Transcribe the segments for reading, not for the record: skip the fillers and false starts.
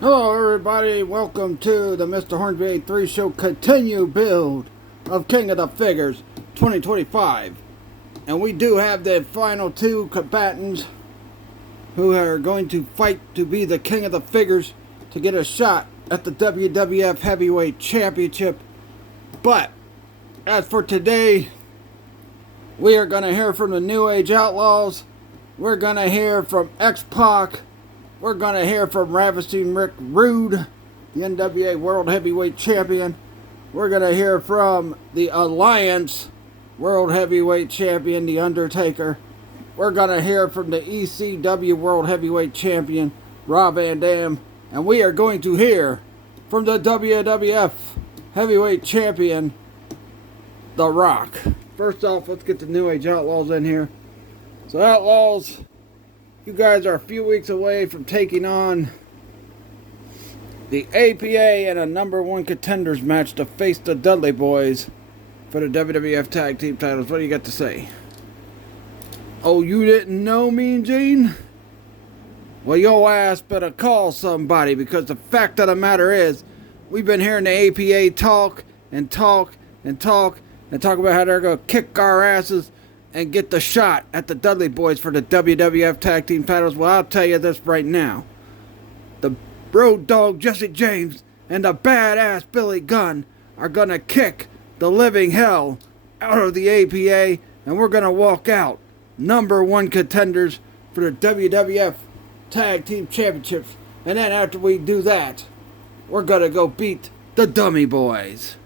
Hello everybody, welcome to the Mr. Hornsby 83 Show continue build of King of the Figures 2025. And we do have the final two combatants who are going to fight to be the King of the Figures to get a shot at the WWF Heavyweight Championship. But as for today, we are going to hear from the New Age Outlaws. We're going to hear from X-Pac. We're going to hear from Ravishing Rick Rude, the NWA World Heavyweight Champion. We're going to hear from the Alliance World Heavyweight Champion, The Undertaker. We're going to hear from the ECW World Heavyweight Champion, Rob Van Dam. And we are going to hear from the WWF Heavyweight Champion, The Rock. First off, let's get the New Age Outlaws in here. So, Outlaws, you guys are a few weeks away from taking on the APA in a #1 contenders match to face the Dudley Boys for the WWF Tag Team titles. What do you got to say? Oh, you didn't know, Mean Gene? Well, your ass better call somebody, because the fact of the matter is, we've been hearing the APA talk and talk and talk and talk about how they're going to kick our asses and get the shot at the Dudley Boys for the WWF Tag Team titles. Well, I'll tell you this right now. The Road Dogg Jesse James and the badass Billy Gunn are going to kick the living hell out of the APA, and we're going to walk out #1 contenders for the WWF Tag Team Championships. And then after we do that, we're going to go beat the Dummy Boys.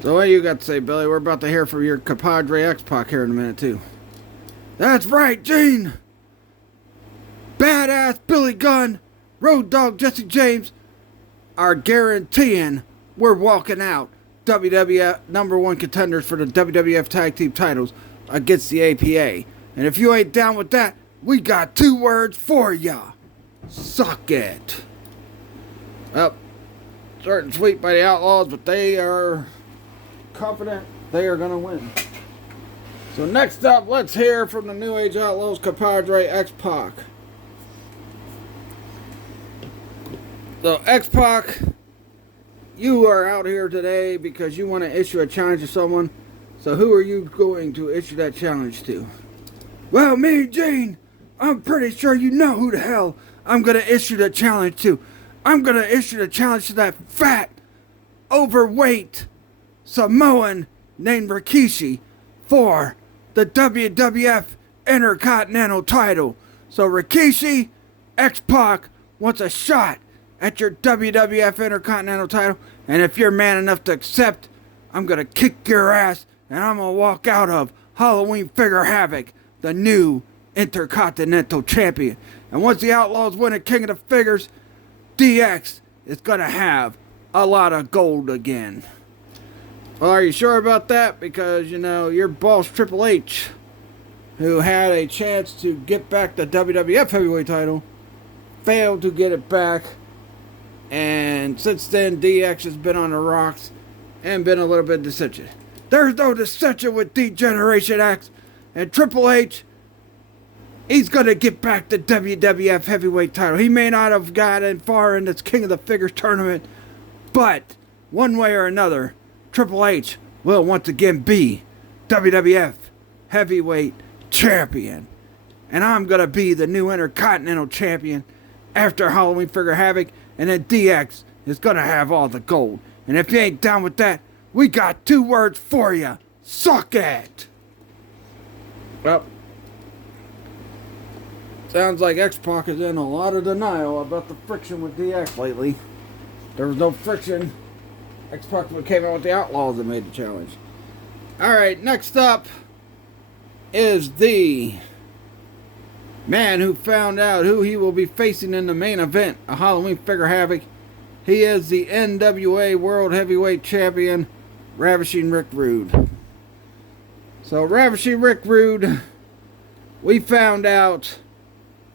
So what you got to say, Billy? We're about to hear from your compadre X-Pac here in a minute, too. That's right, Gene! Badass Billy Gunn, Road Dogg Jesse James are guaranteeing we're walking out WWF #1 contenders for the WWF Tag Team titles against the APA. And if you ain't down with that, we got 2 words for ya. Suck it. Well, short and sweet by the Outlaws, but they are confident they are going to win. So next up, let's hear from the New Age Outlaws compadre X-Pac. So X-Pac, you are out here today because you want to issue a challenge to someone. So who are you going to issue that challenge to? Well, me, Gene, I'm pretty sure you know who the hell I'm going to issue the challenge to. I'm going to issue the challenge to that fat, overweight Samoan named Rikishi for the WWF Intercontinental title. So Rikishi, X-Pac wants a shot at your WWF Intercontinental title, and if you're man enough to accept, I'm going to kick your ass and I'm going to walk out of Halloween Figure Havoc, the new Intercontinental Champion. And once the Outlaws win at King of the Figures, DX is going to have a lot of gold again. Well, are you sure about that? Because, you know, your boss Triple H, who had a chance to get back the WWF Heavyweight title, failed to get it back. And since then, DX has been on the rocks and been a little bit dissension. There's no dissension with D-Generation X. And Triple H, he's going to get back the WWF Heavyweight title. He may not have gotten far in this King of the Figures tournament, but one way or another, Triple H will once again be WWF Heavyweight Champion. And I'm going to be the new Intercontinental Champion after Halloween Figure Havoc. And then DX is going to have all the gold. And if you ain't down with that, we got 2 words for you. Suck it! Well, sounds like X-Pac is in a lot of denial about the friction with DX lately. There was no friction. X-Pac came out with the Outlaws and made the challenge. Alright, next up is the man who found out who he will be facing in the main event of Halloween Figure Havoc. He is the NWA World Heavyweight Champion, Ravishing Rick Rude. So, Ravishing Rick Rude, we found out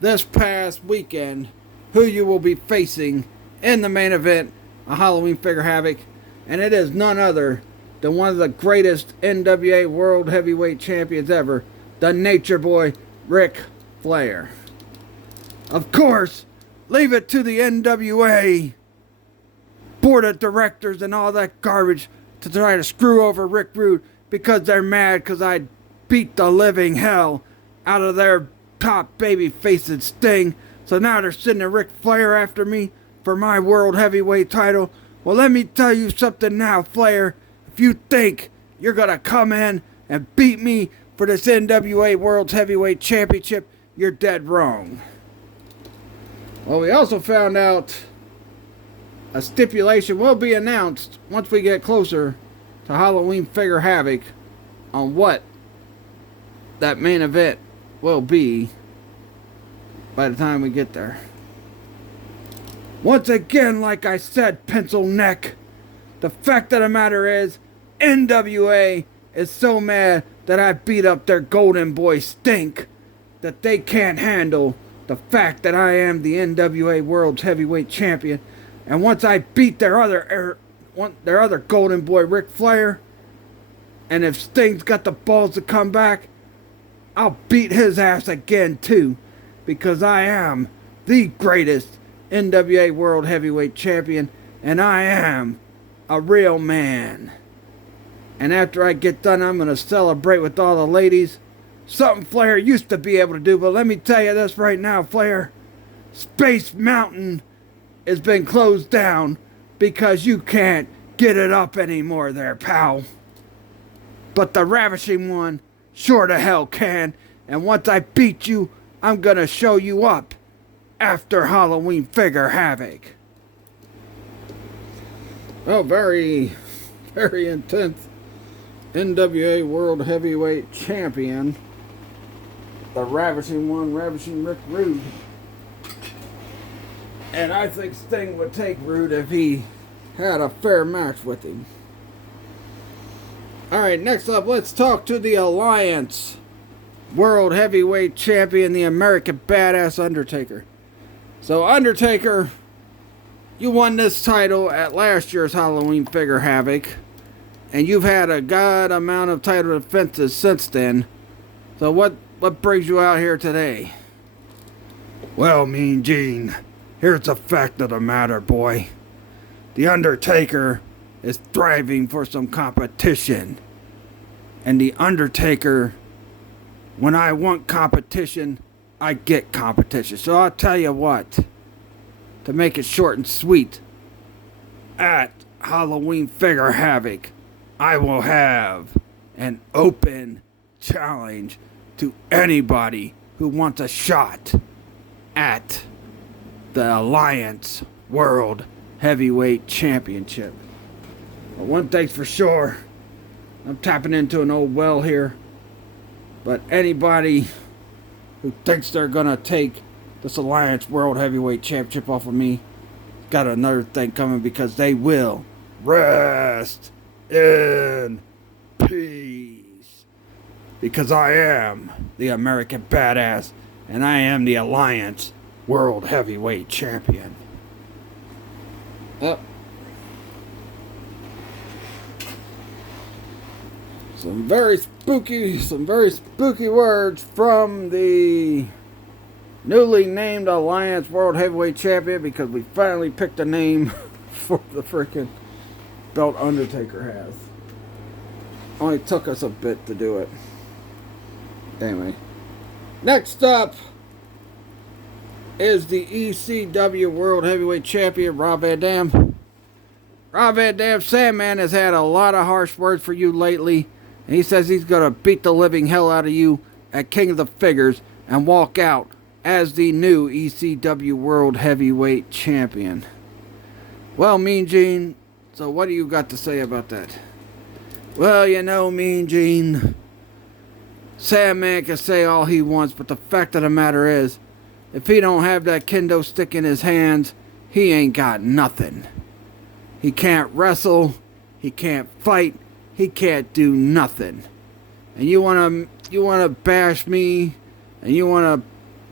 this past weekend who you will be facing in the main event of Halloween Figure Havoc. And it is none other than one of the greatest NWA World Heavyweight Champions ever, the Nature Boy, Ric Flair. Of course, leave it to the NWA board of directors and all that garbage to try to screw over Rick Rude because they're mad because I beat the living hell out of their top baby-faced Sting. So now they're sending Ric Flair after me for my World Heavyweight title. Well, let me tell you something now, Flair. If you think you're going to come in and beat me for this NWA World Heavyweight Championship, you're dead wrong. Well, we also found out a stipulation will be announced once we get closer to Halloween Figure Havoc on what that main event will be by the time we get there. Once again, like I said, pencil neck, the fact of the matter is, NWA is so mad that I beat up their golden boy Stink that they can't handle the fact that I am the NWA World Heavyweight Champion. And once I beat their other golden boy Ric Flair, and if Sting's got the balls to come back, I'll beat his ass again too, because I am the greatest NWA World Heavyweight Champion, and I am a real man. And after I get done, I'm going to celebrate with all the ladies. Something Flair used to be able to do, but let me tell you this right now, Flair. Space Mountain has been closed down because you can't get it up anymore there, pal. But the Ravishing One sure to hell can. And once I beat you, I'm going to show you up after Halloween Figure Havoc. Oh, very, very intense. NWA World Heavyweight Champion, the Ravishing One, Ravishing Rick Rude. And I think Sting would take Rude if he had a fair match with him. Alright, next up, let's talk to the Alliance World Heavyweight Champion, the American Badass Undertaker. So, Undertaker, you won this title at last year's Halloween Figure Havoc. And you've had a god amount of title defenses since then. So what brings you out here today? Well, Mean Gene, here's the fact of the matter, boy. The Undertaker is thriving for some competition. And the Undertaker, when I want competition, I get competition. So I'll tell you what, to make it short and sweet, at Halloween Figure Havoc, I will have an open challenge to anybody who wants a shot at the Alliance World Heavyweight Championship. But one thing's for sure, I'm tapping into an old well here, but anybody who thinks they're gonna take this Alliance World Heavyweight Championship off of me got another thing coming, because they will rest in peace, because I am the American Badass, and I am the Alliance World Heavyweight Champion. Some very spooky words from the newly named Alliance World Heavyweight Champion, because we finally picked a name for the freaking belt Undertaker has. Only took us a bit to do it. Anyway, next up is the ECW World Heavyweight Champion, Rob Van Dam. Rob Van Dam, Sandman has had a lot of harsh words for you lately, and he says he's going to beat the living hell out of you at King of the Figures and walk out as the new ECW World Heavyweight Champion. Well, Mean Gene, so what do you got to say about that? Well, you know, Mean Gene, Sandman can say all he wants, but the fact of the matter is, if he don't have that kendo stick in his hands, he ain't got nothing. He can't wrestle, he can't fight, he can't do nothing. And you wanna bash me, and you wanna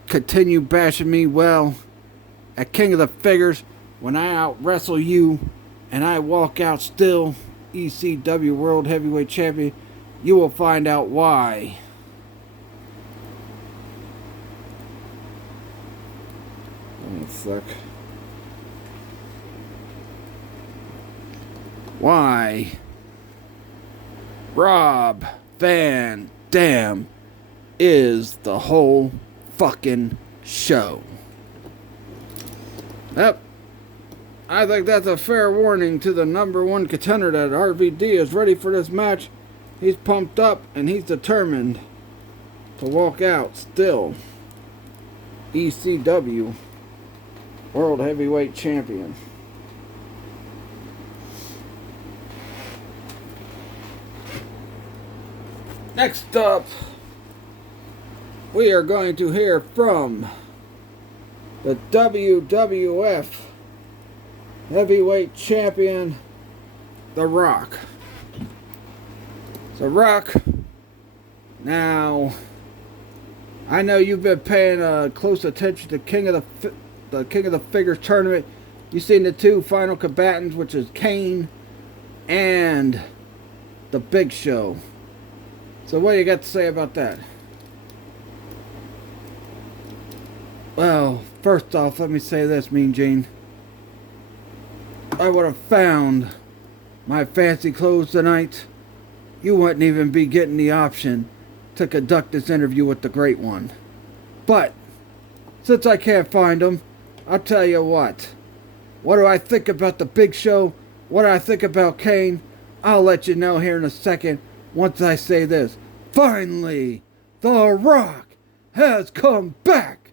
continue bashing me? Well, at King of the Figures, when I out wrestle you and I walk out still ECW World Heavyweight Champion, you will find out why. One sec. Why Rob Van Dam is the whole fucking show. Yep. I think that's a fair warning to the #1 contender that RVD is ready for this match. He's pumped up and he's determined to walk out still ECW World Heavyweight Champion. Next up, we are going to hear from the WWF Heavyweight Champion, The Rock. The Rock, now, I know you've been paying close attention to King of the Figures tournament. You've seen the two final combatants, which is Kane and The Big Show. So what do you got to say about that? Well, first off, let me say this, Mean Gene. I would have found my fancy clothes tonight, you wouldn't even be getting the option to conduct this interview with the Great One. But, since I can't find them, I'll tell you what. What do I think about the Big Show? What do I think about Kane? I'll let you know here in a second once I say this. Finally, The Rock has come back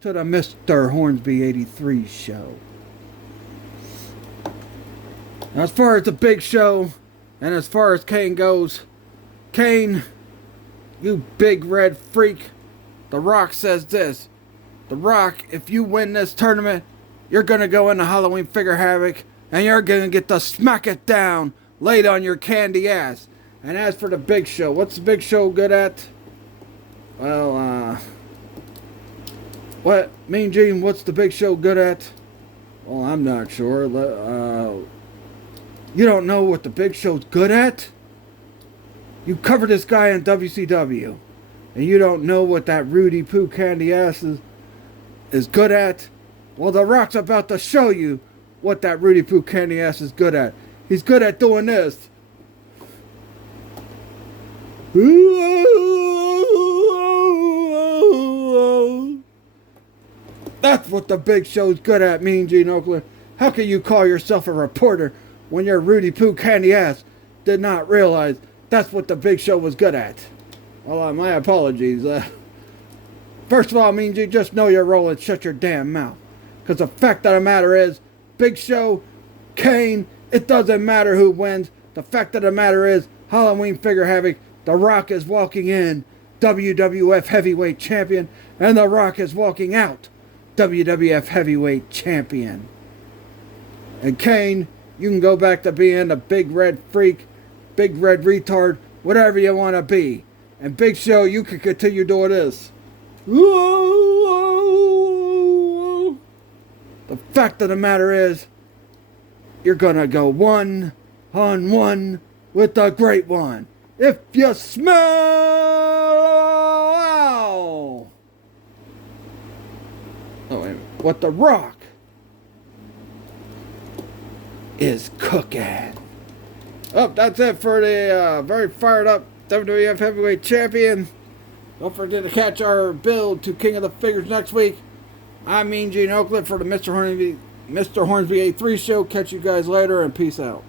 to the Mr. Hornsby 83 show. Now, as far as the Big Show and as far as Kane goes, Kane, you big red freak, The Rock says this. The Rock, if you win this tournament, you're going to go into Halloween Figure Havoc and you're going to get to smack it down laid on your candy ass. And as for the Big Show, what's the Big Show good at? Well, what? Mean Gene, what's the Big Show good at? Well, I'm not sure. You don't know what the Big Show's good at? You covered this guy in WCW. And you don't know what that Rudy Poo candy ass is good at? Well, The Rock's about to show you what that Rudy Poo candy ass is good at. He's good at doing this. That's what the Big Show's good at, Mean Gene Oakland. How can you call yourself a reporter when your Rudy Poo candy ass did not realize that's what the Big Show was good at? Well, my apologies. First of all, Mean Gene, just know your role and shut your damn mouth. Because the fact of the matter is, Big Show, Kane, it doesn't matter who wins. The fact of the matter is, Halloween Figure Havoc, The Rock is walking in WWF Heavyweight Champion, and The Rock is walking out WWF Heavyweight Champion. And Kane, you can go back to being a big red freak, big red retard, whatever you want to be. And Big Show, you can continue doing this. The fact of the matter is, you're gonna go 1-on-1 with the Great One. If you smell what The Rock is cooking. Oh, that's it for the very fired up WWF Heavyweight Champion. Don't forget to catch our build to King of the Figures next week. I'm Mean Gene Oakland for the Mr. Hornsby A3 show. Catch you guys later and peace out.